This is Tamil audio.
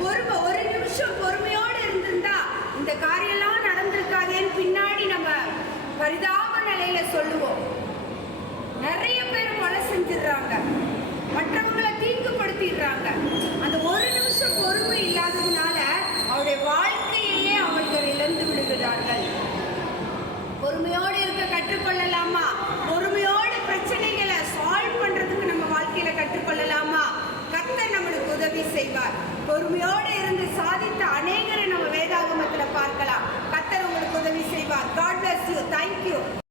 பொறுமை, ஒரு நிமிஷம் பொறுமையோடு இருந்திருந்தா இந்த காரியம்லாம் நடந்திருக்காதேன்னு பின்னாடி நம்ம பரிதாப நிலையில சொல்லுவோம். நிறைய பேர் கொலை செஞ்சிடுறாங்க, மற்றவங்களை தீங்குபடுத்திடுறாங்க. அந்த ஒரு நிமிஷம் பொறுமை இல்லாததுனால அவருடைய வாழ்க்கையே அவர்கள் இழந்து விடுகிறார்கள். பொறுமையோடு இருக்க கற்றுக்கொள்ளலாமா? பொறுமையோடு பிரச்சனைகளை சால்வ் பண்றதுக்கு நம்ம வாழ்க்கையில கற்றுக்கொள்ளலாமா? கர்த்தர் நம்மளுக்கு உதவி செய்வார். பொறுமையோடு இருந்து சாதித்த அநேகரை நம்ம வேதாகமத்துல பார்க்கலாம். கர்த்தர் உங்களுக்கு உதவி செய்வார். God bless you.